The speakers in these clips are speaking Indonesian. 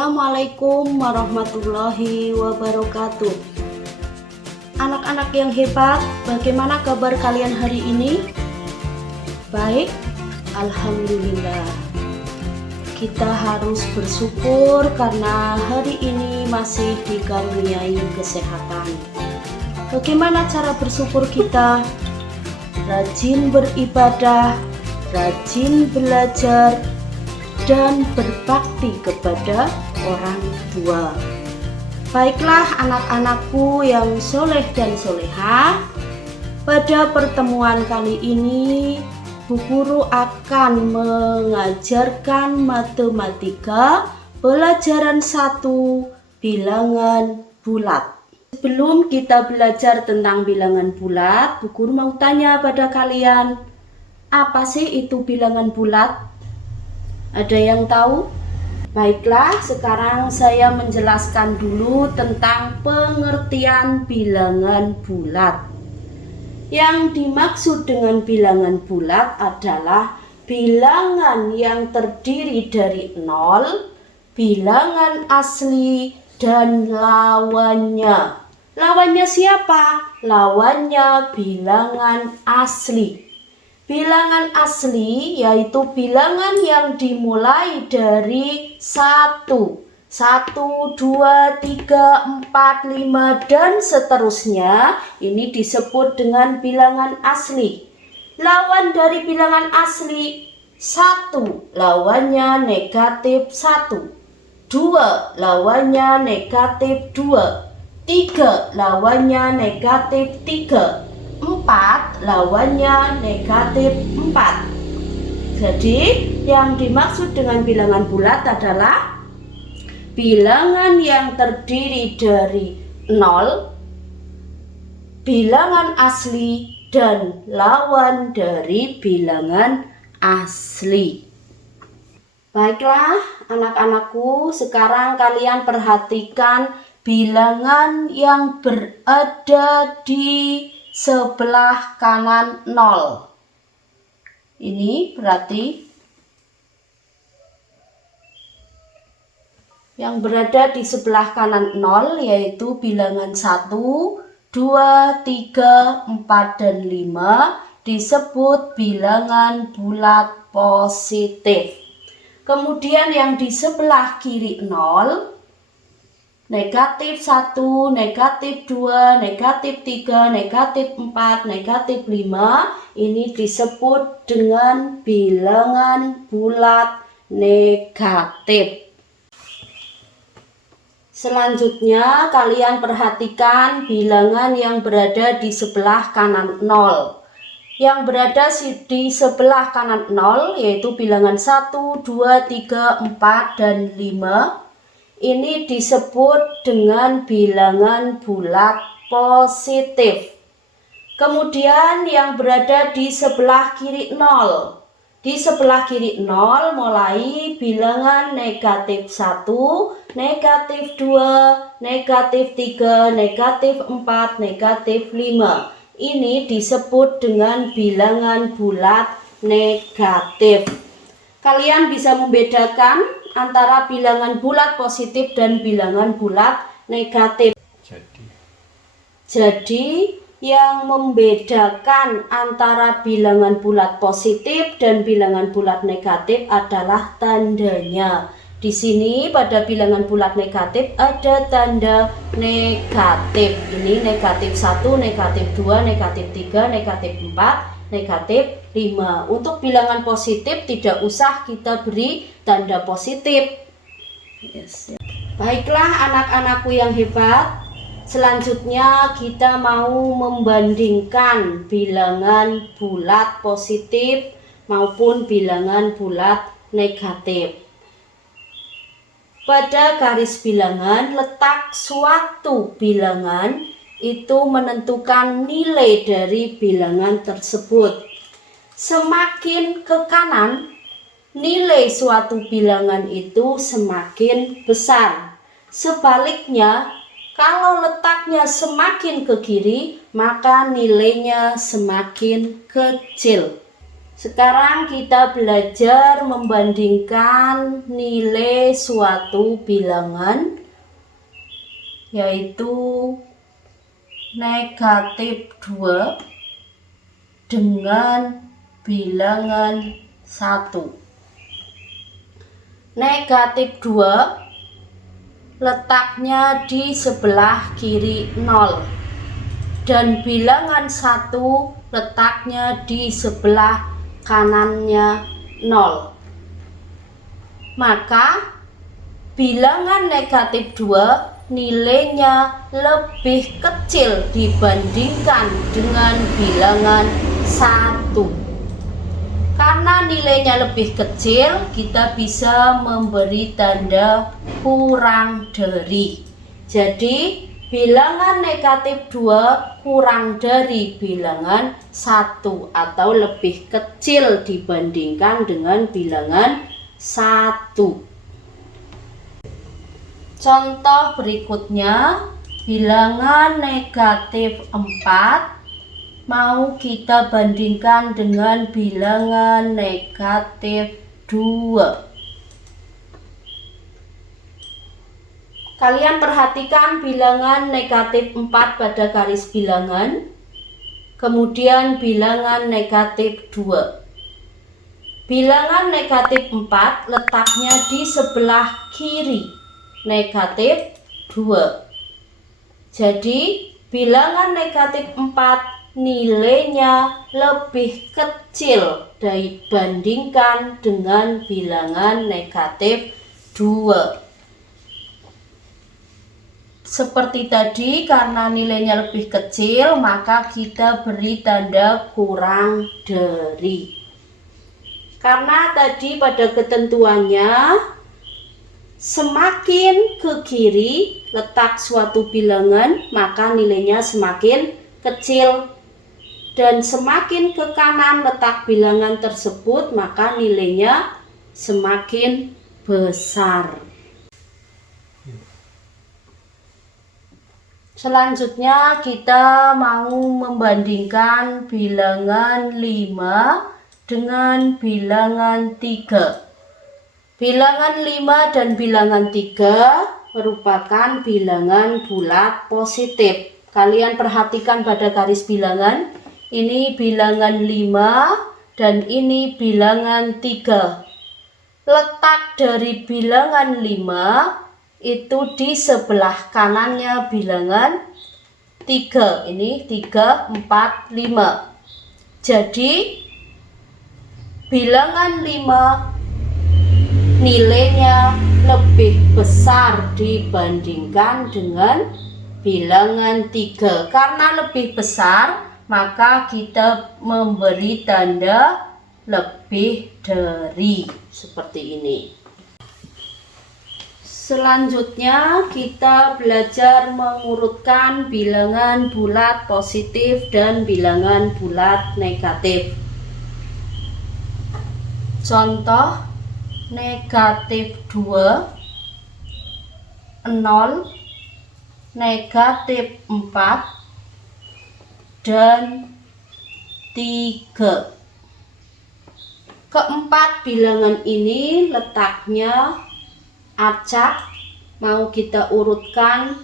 Assalamualaikum warahmatullahi wabarakatuh. Anak-anak yang hebat, bagaimana kabar kalian hari ini? Baik, alhamdulillah. Kita harus bersyukur karena hari ini masih dikaruniai kesehatan. Bagaimana cara bersyukur kita? Rajin beribadah, rajin belajar, dan berbakti kepada orang tua. Baiklah anak-anakku yang soleh dan solehah, pada pertemuan kali ini Bu Guru akan mengajarkan matematika pelajaran 1 bilangan bulat. Sebelum kita belajar tentang bilangan bulat, Bu Guru mau tanya pada kalian, apa sih itu bilangan bulat? Ada yang tahu? Baiklah, sekarang saya menjelaskan dulu tentang pengertian bilangan bulat. Yang dimaksud dengan bilangan bulat adalah bilangan yang terdiri dari 0, bilangan asli, dan lawannya. Lawannya siapa? Lawannya bilangan asli. Bilangan asli yaitu bilangan yang dimulai dari 1, 2, 3, 4, 5, dan seterusnya. Ini disebut dengan bilangan asli. Lawan dari bilangan asli: 1, lawannya negatif 1, 2, lawannya negatif 2, 3, lawannya negatif 3, 4, lawannya negatif 4. Jadi yang dimaksud dengan bilangan bulat adalah bilangan yang terdiri dari 0, bilangan asli, dan lawan dari bilangan asli. Baiklah anak-anakku, sekarang kalian perhatikan bilangan yang berada di sebelah kanan 0. Ini berarti yang berada di sebelah kanan 0 yaitu bilangan 1, 2, 3, 4, dan 5 disebut bilangan bulat positif. Kemudian yang di sebelah kiri 0, negatif 1, negatif 2, negatif 3, negatif 4, negatif 5, ini disebut dengan bilangan bulat negatif. Selanjutnya kalian perhatikan bilangan yang berada di sebelah kanan 0. Yang berada di sebelah kanan 0 yaitu bilangan 1, 2, 3, 4, dan 5. Ini disebut dengan bilangan bulat positif. Kemudian yang berada di sebelah kiri 0. Di sebelah kiri 0 mulai bilangan negatif 1, negatif 2, negatif 3, negatif 4, negatif 5. Ini disebut dengan bilangan bulat negatif. Kalian bisa membedakan antara bilangan bulat positif dan bilangan bulat negatif. Jadi yang membedakan antara bilangan bulat positif dan bilangan bulat negatif adalah tandanya. Di sini pada bilangan bulat negatif ada tanda negatif. Ini negatif 1, negatif 2, negatif 3, negatif 4, negatif 5. Untuk bilangan positif tidak usah kita beri tanda positif. Baiklah anak-anakku yang hebat, selanjutnya kita mau membandingkan bilangan bulat positif maupun bilangan bulat negatif. Pada garis bilangan, letak suatu bilangan itu menentukan nilai dari bilangan tersebut. Semakin ke kanan, nilai suatu bilangan itu semakin besar. Sebaliknya, kalau letaknya semakin ke kiri, maka nilainya semakin kecil. Sekarang kita belajar membandingkan nilai suatu bilangan, yaitu negatif 2 dengan bilangan 1. Negatif 2 letaknya di sebelah kiri 0 dan bilangan 1 letaknya di sebelah kanannya 0. Maka bilangan negatif 2 nilainya lebih kecil dibandingkan dengan bilangan 1. Karena nilainya lebih kecil, kita bisa memberi tanda kurang dari. Jadi bilangan negatif 2 kurang dari bilangan 1 atau lebih kecil dibandingkan dengan bilangan 1. Contoh berikutnya, bilangan negatif 4 mau kita bandingkan dengan bilangan negatif 2. Kalian perhatikan bilangan negatif 4 pada garis bilangan, kemudian bilangan negatif 2. Bilangan negatif 4 letaknya di sebelah kiri negatif 2. Jadi bilangan negatif 4 nilainya lebih kecil dibandingkan dengan bilangan negatif 2. Seperti tadi, karena nilainya lebih kecil, maka kita beri tanda kurang dari. Karena tadi pada ketentuannya, semakin ke kiri letak suatu bilangan, maka nilainya semakin kecil. Dan semakin ke kanan letak bilangan tersebut, maka nilainya semakin besar. Selanjutnya kita mau membandingkan bilangan 5 dengan bilangan 3. Bilangan 5 dan bilangan 3 merupakan bilangan bulat positif. Kalian perhatikan pada garis bilangan, ini bilangan 5 dan ini bilangan 3. Letak dari bilangan 5 itu di sebelah kanannya bilangan 3. Ini 3, 4, 5. Jadi bilangan 5 nilainya lebih besar dibandingkan dengan bilangan 3. Karena lebih besar, maka kita memberi tanda lebih dari, seperti ini. Selanjutnya kita belajar mengurutkan bilangan bulat positif dan bilangan bulat negatif. Contoh negatif 2, 0, negatif 4, dan 3. Keempat bilangan ini letaknya acak, mau kita urutkan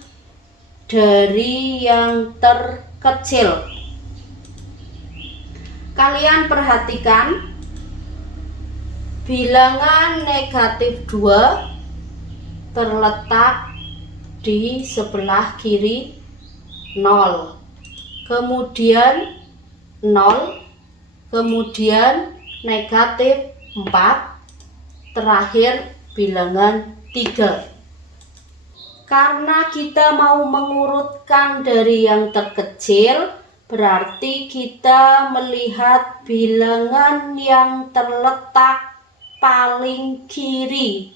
dari yang terkecil. Kalian perhatikan bilangan negatif 2 terletak di sebelah kiri 0, kemudian 0, kemudian negatif 4, terakhir bilangan 3. Karena kita mau mengurutkan dari yang terkecil, berarti kita melihat bilangan yang terletak paling kiri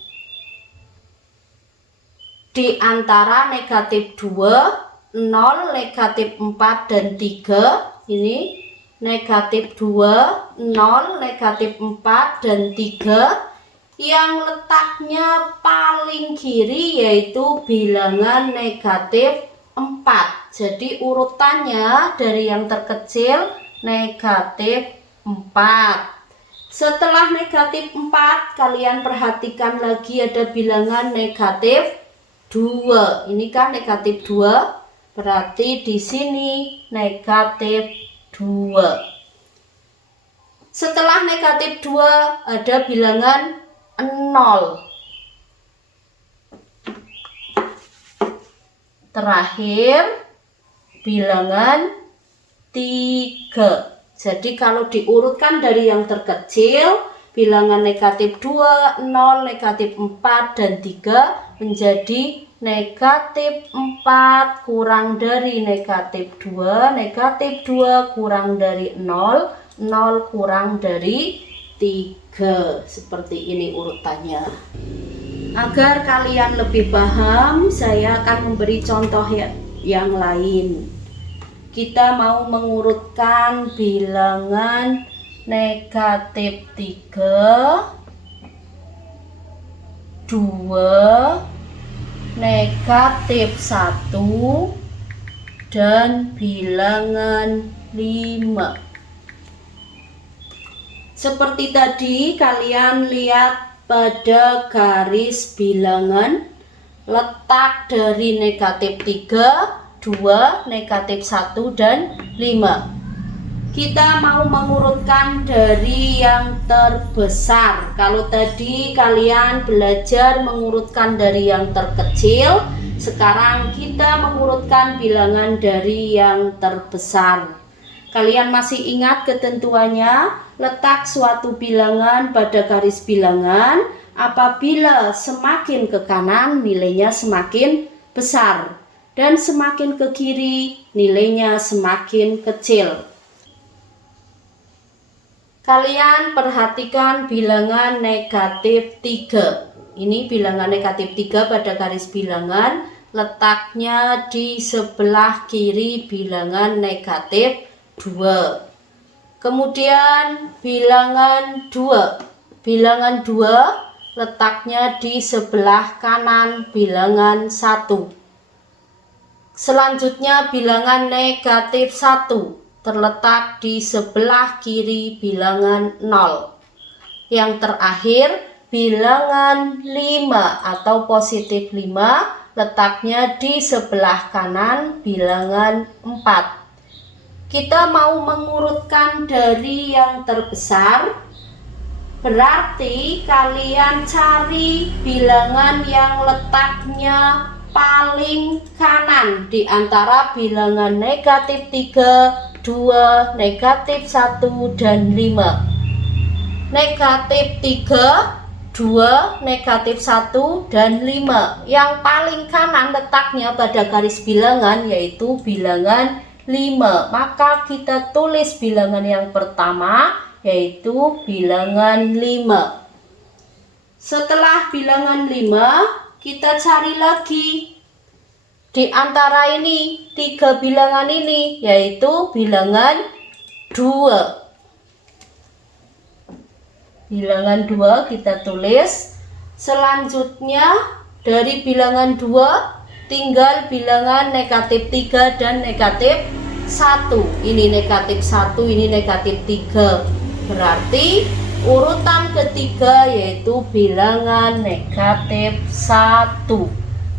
di antara negatif 2, 0, negatif 4, dan 3. Ini negatif 2, 0, negatif 4, dan 3. Yang letaknya paling kiri yaitu bilangan negatif 4. Jadi urutannya dari yang terkecil negatif 4. Setelah negatif 4, kalian perhatikan lagi ada bilangan negatif 2. Ini kan negatif 2, berarti di sini negatif 2. Setelah negatif 2 ada bilangan 0. Terakhir bilangan 3. Jadi kalau diurutkan dari yang terkecil, bilangan negatif 2, 0, negatif 4, dan 3 menjadi negatif 4 kurang dari negatif 2, negatif 2 kurang dari 0, 0 kurang dari 3. Seperti ini urutannya. Agar kalian lebih paham, saya akan memberi contoh yang lain. Kita mau mengurutkan bilangan negatif 3, 2, negatif 1, dan bilangan 5. Seperti tadi, kalian lihat pada garis bilangan letak dari negatif 3, 2, negatif 1, dan 5. Kita mau mengurutkan dari yang terbesar. Kalau tadi kalian belajar mengurutkan dari yang terkecil, sekarang kita mengurutkan bilangan dari yang terbesar. Kalian masih ingat ketentuannya? Letak suatu bilangan pada garis bilangan. Apabila semakin ke kanan, nilainya semakin besar. Dan semakin ke kiri, nilainya semakin kecil. Kalian perhatikan bilangan negatif 3. Ini bilangan negatif 3 pada garis bilangan. Letaknya di sebelah kiri bilangan negatif 2. Kemudian bilangan 2. Bilangan 2 letaknya di sebelah kanan bilangan 1. Selanjutnya bilangan negatif 1 terletak di sebelah kiri bilangan 0. Yang terakhir bilangan 5 atau positif 5 letaknya di sebelah kanan bilangan 4. Kita mau mengurutkan dari yang terbesar, berarti kalian cari bilangan yang letaknya paling kanan di antara bilangan negatif 3, 2, negatif 1, dan 5. Negatif 3, 2, negatif 1, dan 5. Yang paling kanan letaknya pada garis bilangan yaitu bilangan 5. Maka kita tulis bilangan yang pertama yaitu bilangan 5. Setelah bilangan 5, kita cari lagi di antara ini 3 bilangan ini yaitu bilangan 2. Bilangan 2 kita tulis. Selanjutnya dari bilangan 2 tinggal bilangan negatif 3 dan negatif 1. Ini negatif 1, ini negatif 3. Berarti urutan ketiga yaitu bilangan negatif 1.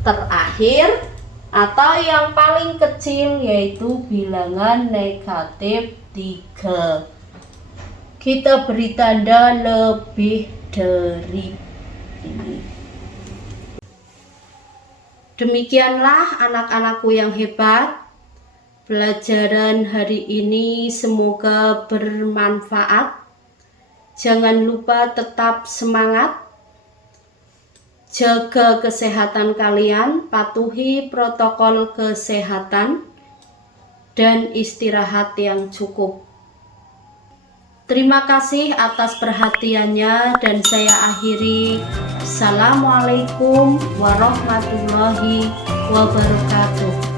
Terakhir atau yang paling kecil yaitu bilangan negatif 3. Kita beri tanda lebih dari ini. Demikianlah anak-anakku yang hebat. Pelajaran hari ini semoga bermanfaat. Jangan lupa tetap semangat, jaga kesehatan kalian, patuhi protokol kesehatan, dan istirahat yang cukup. Terima kasih atas perhatiannya dan saya akhiri. Assalamualaikum warahmatullahi wabarakatuh.